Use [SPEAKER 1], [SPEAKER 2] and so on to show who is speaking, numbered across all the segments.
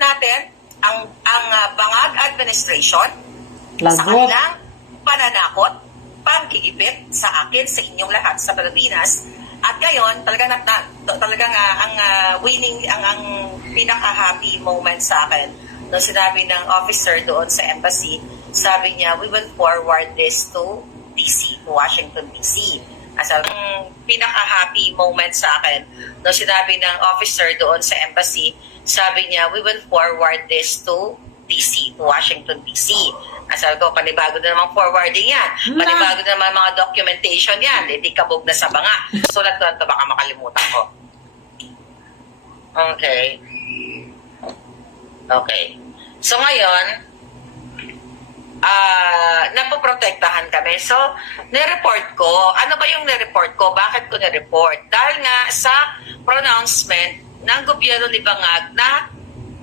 [SPEAKER 1] natin ang ang ah, Bangag administration sa
[SPEAKER 2] Lagot.
[SPEAKER 1] kanilang pananakot, pangkigipit sa akin, sa inyong lahat sa Pilipinas. At ngayon, talagang, na, talagang ah, ang ah, winning, ang, ang pinaka-happy moment sa akin, nung sinabi ng officer doon sa embassy, sabi niya, we will forward this to DC, to Washington DC. As ang pinaka-happy moment sa akin, nung sinabi ng officer doon sa embassy, sabi niya, we will forward this to DC, to Washington DC. Ang sabi ko, panibago na naman forwarding yan. Panibago na naman mga documentation yan. Hindi kabog na sa banga. Sulat ko na ito, baka makalimutan ko. Okay. Okay. So ngayon, ah napoprotektahan kami. So, nireport ko. Ano ba yung nireport ko? Bakit ko nireport? Dahil nga sa pronouncement ng gobyerno ni Bangag na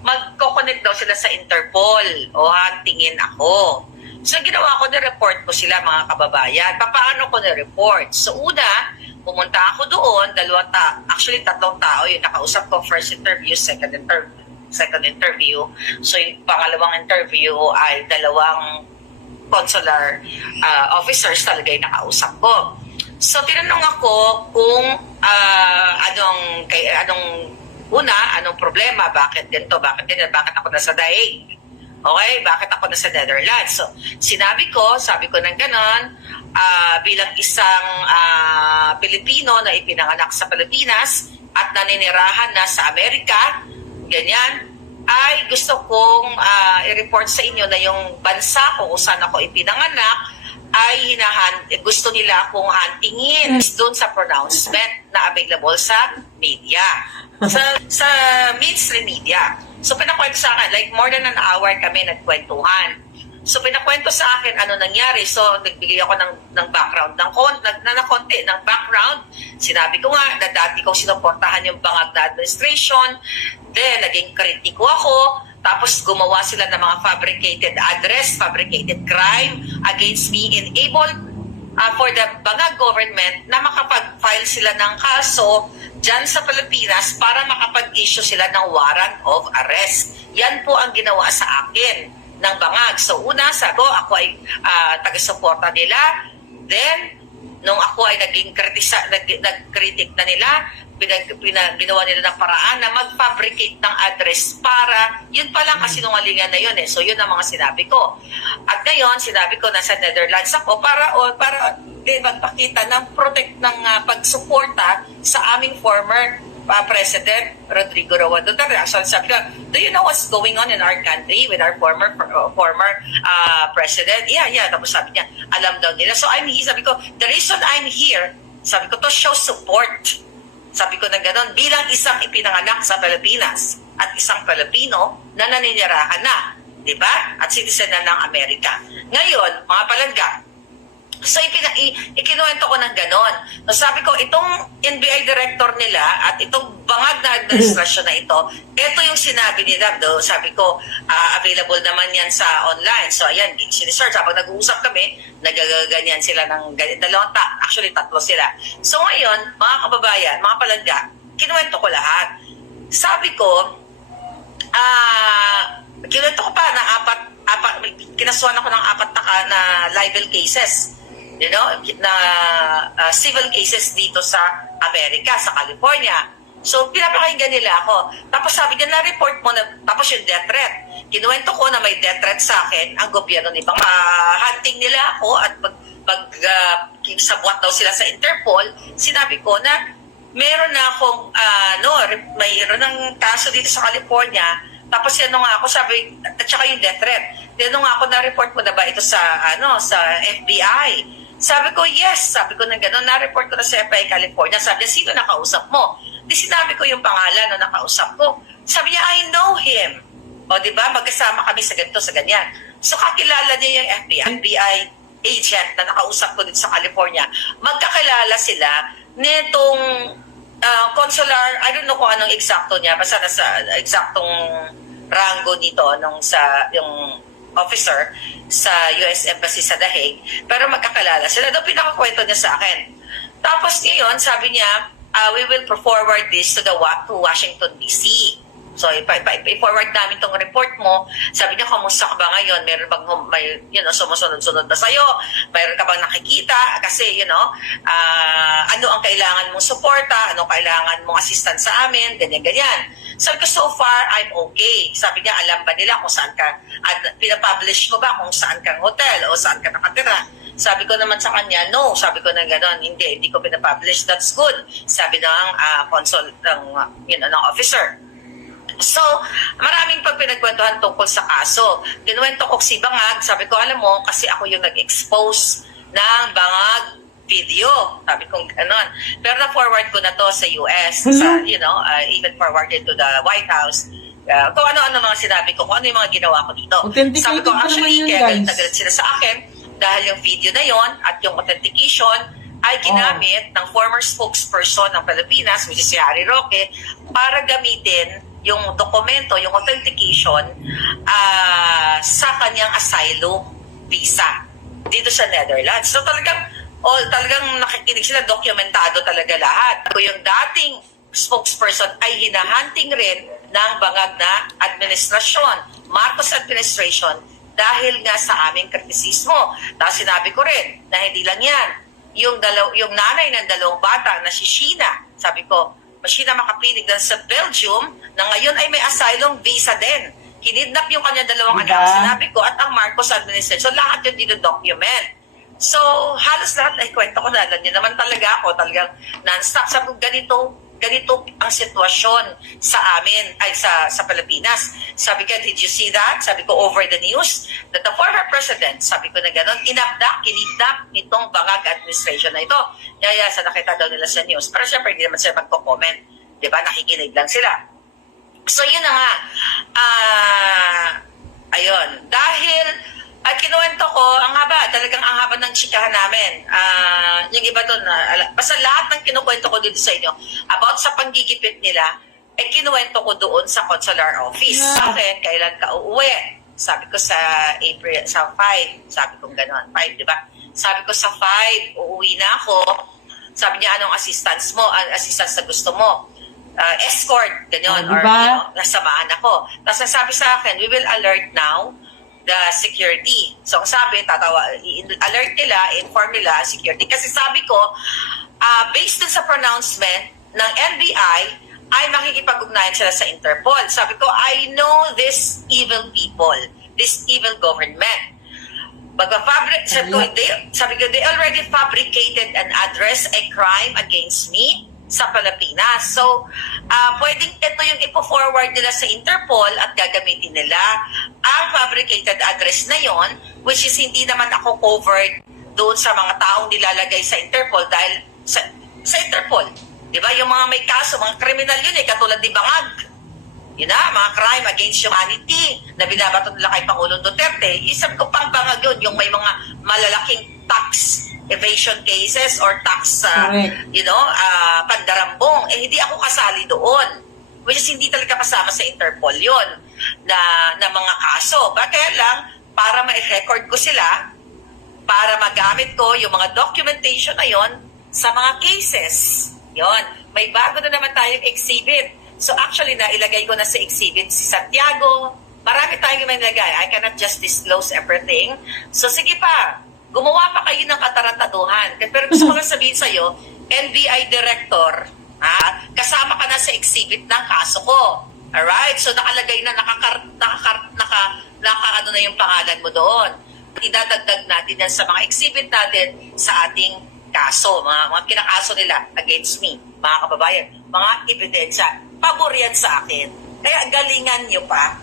[SPEAKER 1] magkoconnect daw sila sa Interpol o hantingin ako. So, ginawa ko, nireport ko sila mga kababayan. Paano ko nireport? So, una, pumunta ako doon, dalawa ta actually tatlong tao yung nakausap ko, first interview, second interview, second interview. So, yung pangalawang interview ay dalawang consular uh, officers talaga yung nakausap ko. So, tinanong ako kung ah, anong, kay, anong una, anong problema, bakit ganito, bakit ganyan, bakit ako nasa daig. Okay, bakit ako nasa Netherlands? So, sinabi ko, sabi ko ng ganon, ah, bilang isang ah, Pilipino na ipinanganak sa Pilipinas at naninirahan na sa Amerika, ganyan, ay gusto kong ah, i-report sa inyo na yung bansa ko kung saan ako ipinanganak ay hinahan, gusto nila akong hantingin doon sa pronouncement na available sa media. sa, sa mainstream media. So pinakwento sa akin, like more than an hour kami nagkwentuhan. So pinakwento sa akin ano nangyari. So nagbigay ako ng, ng background, ng, kon, ng, na, ng konti ng background. Sinabi ko nga na dati kong sinuportahan yung bangag na administration. Then naging kritiko ako. Tapos gumawa sila ng mga fabricated address, fabricated crime against me enable uh, for the Bangag government na makapag-file sila ng kaso dyan sa Pilipinas para makapag-issue sila ng warrant of arrest. Yan po ang ginawa sa akin ng Bangag. So una, sa ako, ako ay ah, taga-suporta nila. Then, nung ako ay naging kritisa, nag, nag-critic na nila, pinag, pinag, ginawa nila ng paraan na mag-fabricate ng address para, yun pa lang kasinungalingan na yun eh. So yun ang mga sinabi ko. At ngayon, sinabi ko nasa Netherlands ako para, o, para di, magpakita ng protect ng ah, pagsuporta sa aming former uh, President Rodrigo Roa Duterte. So sabi ko, do you know what's going on in our country with our former uh, former uh, President? Yeah, yeah. Tapos sabi niya, alam daw nila. So I'm here, sabi ko, the reason I'm here, sabi ko, to show support. Sabi ko na gano'n, bilang isang ipinanganak sa Pilipinas at isang Pilipino na naninirahan na, di ba? At citizen na ng Amerika. Ngayon, mga palangga, So, ipina, i, ikinuwento ko ng ganon. So, sabi ko, itong NBI director nila at itong bangag na administrasyon na ito, ito yung sinabi nila. Do, sabi ko, ah, available naman yan sa online. So, ayan, sinisearch. Habang nag-uusap kami, nagaganyan sila ng. Dalawang ta, actually, tatlo sila. So, ngayon, mga kababayan, mga palangga, kinuwento ko lahat. Sabi ko, ah, kinuwento ko pa na apat, apat, kinasuhan ako ng apat na, na libel cases you know, na uh, civil cases dito sa Amerika, sa California. So, pinapakinggan nila ako. Tapos sabi niya, na-report mo na, tapos yung death threat. Kinuwento ko na may death threat sa akin, ang gobyerno ni Bang. Uh, hunting nila ako at pag, pag uh, sabwat daw sila sa Interpol, sinabi ko na meron na akong, uh, no, mayroon ng kaso dito sa California, tapos yan nga ako, sabi, at saka yung death threat. Tinanong nga ako, na-report mo na ba ito sa, ano, sa FBI? Sabi ko, yes. Sabi ko na gano'n, na-report ko na sa FBI California. Sabi niya, sino nakausap mo? Di sinabi ko yung pangalan na nakausap ko. Sabi niya, I know him. O, di ba? Magkasama kami sa ganito, sa ganyan. So, kakilala niya yung FBI, FBI agent na nakausap ko dito sa California. Magkakilala sila nitong ah, consular, I don't know kung anong eksakto niya, basta nasa eksaktong rango nito nung sa yung officer sa US Embassy sa The Hague, pero magkakalala sila. Daw pinakakwento niya sa akin. Tapos ngayon, sabi niya, uh, we will forward this to the to Washington DC. So, i-forward namin tong report mo. Sabi niya, kamusta ka ba ngayon? Meron bang, may, you know, sumusunod-sunod na sa'yo? Mayroon ka bang nakikita? Kasi, you know, ah, ano ang kailangan mong suporta? Ano kailangan mong assistance sa amin? Ganyan-ganyan. Sabi ko, so far, I'm okay. Sabi niya, alam ba nila kung saan ka, at pinapublish mo ba kung saan kang hotel o saan ka nakatira? Sabi ko naman sa kanya, no. Sabi ko na gano'n, hindi, hindi ko pinapublish. That's good. Sabi ng ah, consul, ng, you know, ng officer. So, maraming pag pinagkwentuhan tungkol sa kaso. Kinuwento ko si Bangag, sabi ko, alam mo, kasi ako yung nag-expose ng Bangag video. Sabi ko, ganon. Pero na-forward ko na to sa US. Sa,
[SPEAKER 2] Hello?
[SPEAKER 1] you know, uh, even forwarded to the White House. Uh, kung ano-ano mga sinabi ko, kung ano yung mga ginawa ko dito. Sabi ko, actually, kaya galit na galit sila sa akin dahil yung video na yon at yung authentication ay ginamit ng former spokesperson ng Pilipinas, which is si Harry Roque, para gamitin yung dokumento, yung authentication ah, sa kanyang asylum visa dito sa Netherlands. So talagang, oh, talagang nakikinig sila, dokumentado talaga lahat. Kung yung dating spokesperson ay hinahunting rin ng bangag na administrasyon, Marcos administration, dahil nga sa aming kritisismo. Tapos sinabi ko rin na hindi lang yan. Yung, dalaw, yung nanay ng dalawang bata na si Sheena, sabi ko, Sheena makapinig na sa Belgium na ngayon ay may asylum visa din. Kinidnap yung kanyang dalawang
[SPEAKER 2] Diba?
[SPEAKER 1] anak, sinabi ko, at ang Marcos administration. So lahat yun dino-document. So, halos lahat ay kwento ko na. Niyo naman talaga ako, talagang non-stop. Sabi ko, ganito, ganito ang sitwasyon sa amin, ay sa sa Pilipinas. Sabi ko, did you see that? Sabi ko, over the news, that the former president, sabi ko na gano'n, inabdak, kinidnap nitong bangag administration na ito. Yaya, sa nakita daw nila sa news. Pero syempre, hindi naman sila magko-comment. Di ba? Nakikinig lang sila. So, yun na nga. Ah, ayun. Kinuwento ko, ang haba, talagang ang haba ng chikahan namin. Ah, yung iba doon, na ala- basta lahat ng kinukwento ko dito sa inyo, about sa panggigipit nila, eh kinuwento ko doon sa consular office.
[SPEAKER 2] Yeah.
[SPEAKER 1] Sa akin, kailan ka uuwi? Sabi ko sa April, sa 5, sabi ko gano'n, 5, di ba? Sabi ko sa 5, uuwi na ako. Sabi niya, anong assistance mo? Ang assistance na gusto mo? uh, escort, ganyan,
[SPEAKER 2] Oh,
[SPEAKER 1] or
[SPEAKER 2] diba?
[SPEAKER 1] you know, nasamaan ako. Tapos nasabi sa akin, we will alert now the security. So, ang sabi, tatawa, i-alert nila, inform nila security. Kasi sabi ko, ah, based dun sa pronouncement ng NBI, ay makikipag-ugnayan sila sa Interpol. Sabi ko, I know these evil people, this evil government. Magpa-fabric, sabi ko, they, sabi ko, they already fabricated an address, a crime against me sa Pilipinas. So, ah pwedeng ito yung ipo-forward nila sa Interpol at gagamitin nila ang fabricated address na yon, which is hindi naman ako covered doon sa mga taong nilalagay sa Interpol dahil sa, sa Interpol. Di ba? Yung mga may kaso, mga kriminal yun eh, katulad ni Bangag. Yun na, mga crime against humanity na binabato nila kay Pangulong Duterte. Isang ko pang bangag yun, yung may mga malalaking tax evasion cases or tax, uh,
[SPEAKER 2] Correct.
[SPEAKER 1] you know, uh, pandarambong. Eh, hindi ako kasali doon. Which is hindi talaga kasama sa Interpol yun na, na mga kaso. Ba, kaya lang, para ma-record ko sila, para magamit ko yung mga documentation na yon sa mga cases. Yon. May bago na naman tayong exhibit. So actually, na ilagay ko na sa exhibit si Santiago. Marami tayong may nilagay. I cannot just disclose everything. So sige pa, gumawa pa kayo ng katarantaduhan. Pero gusto ko lang sabihin sa'yo, NBI Director, ha, kasama ka na sa exhibit ng kaso ko. Alright? So nakalagay na, nakakar, nakakar, naka, naka, ano na yung pangalan mo doon. Idadagdag natin yan sa mga exhibit natin sa ating kaso, mga, mga kinakaso nila against me, mga kababayan, mga ebidensya. Pabor yan sa akin. Kaya galingan nyo pa.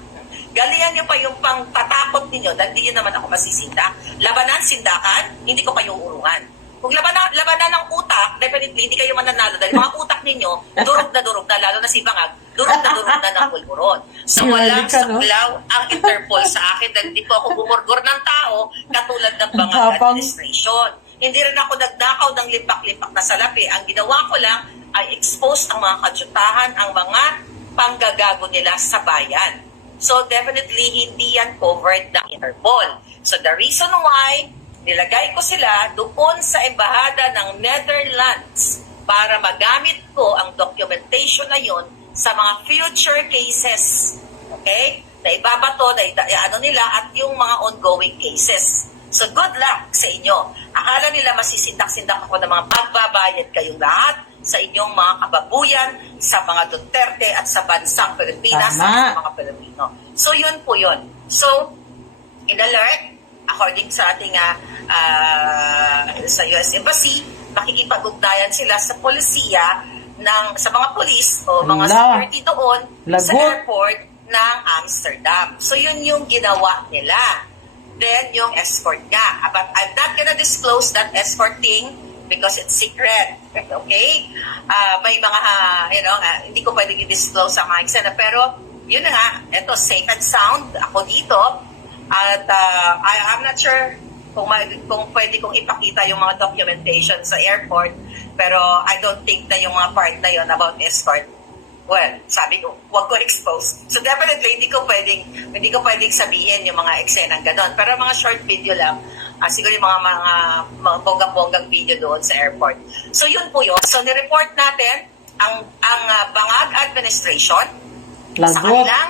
[SPEAKER 1] Galingan nyo pa yung pang patakot ninyo dahil hindi nyo naman ako masisinda. Labanan, sindakan, hindi ko kayo urungan. Kung labanan, labanan ng utak, definitely hindi kayo mananalo dahil mga utak ninyo, durog na durog na, lalo na si Bangag, durog na durog na ng pulburon. So walang saklaw ang Interpol sa akin dahil hindi po ako bumurgor ng tao katulad ng
[SPEAKER 2] Ang
[SPEAKER 1] Bangag administration. Hindi rin ako nagdakaw ng limpak-limpak na salapi. Ang ginawa ko lang ay expose ang mga kadyutahan, ang mga panggagago nila sa bayan. So definitely hindi yan covered ng Interpol. So the reason why nilagay ko sila doon sa embahada ng Netherlands para magamit ko ang documentation na yon sa mga future cases. Okay? Na ibabato, na ida- ano nila, at yung mga ongoing cases. So good luck sa inyo. Akala nila masisindak-sindak ako ng mga pagbabayad kayong lahat sa inyong mga kababuyan, sa mga Duterte at sa bansang Pilipinas
[SPEAKER 2] Tama.
[SPEAKER 1] at sa mga Pilipino. So yun po yun. So, in-alert, according sa ating ah, sa US Embassy, makikipag-ugnayan sila sa polisiya ng sa mga polis o mga
[SPEAKER 2] Ala.
[SPEAKER 1] security doon sa
[SPEAKER 2] Lagot.
[SPEAKER 1] airport ng Amsterdam. So yun yung ginawa nila. Then yung escort nga. But I'm not gonna disclose that escort thing because it's secret. Okay? Ah, may mga, you know, ah, hindi ko pwedeng i-disclose ang mga eksena. Pero yun na nga, ito, safe and sound ako dito. At ah, I, I'm not sure kung, ma- kung pwede kong ipakita yung mga documentation sa airport. Pero I don't think na yung mga part na yun about escort well, sabi ko, huwag ko expose. So definitely, hindi ko pwedeng, hindi ko pwedeng sabihin yung mga eksenang ganon. Pero mga short video lang, ah, siguro yung mga, mga, mga bonggang-bonggang video doon sa airport. So yun po yun. So nireport natin ang, ang ah, Bangag Administration sa
[SPEAKER 2] Lagot.
[SPEAKER 1] kanilang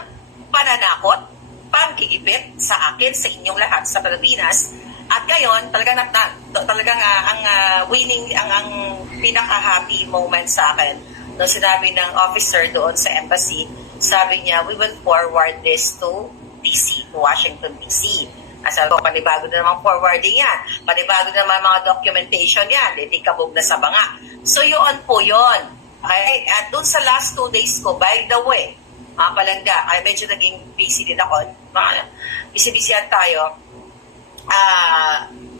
[SPEAKER 1] pananakot, pangkigipit sa akin, sa inyong lahat sa Pilipinas. At ngayon, talagang, na, na- talagang ah, ang ah, winning, ang, ang pinaka-happy moment sa akin, nung sinabi ng officer doon sa embassy, sabi niya, we will forward this to DC, to Washington DC. Sabi ko, panibago na naman forwarding yan. Panibago na naman mga documentation yan. Hindi kabog na sa banga. So, yun po yun. Okay? At doon sa last two days ko, by the way, mga palangga, ay medyo naging busy din ako. Mga busy-busy tayo. Ah,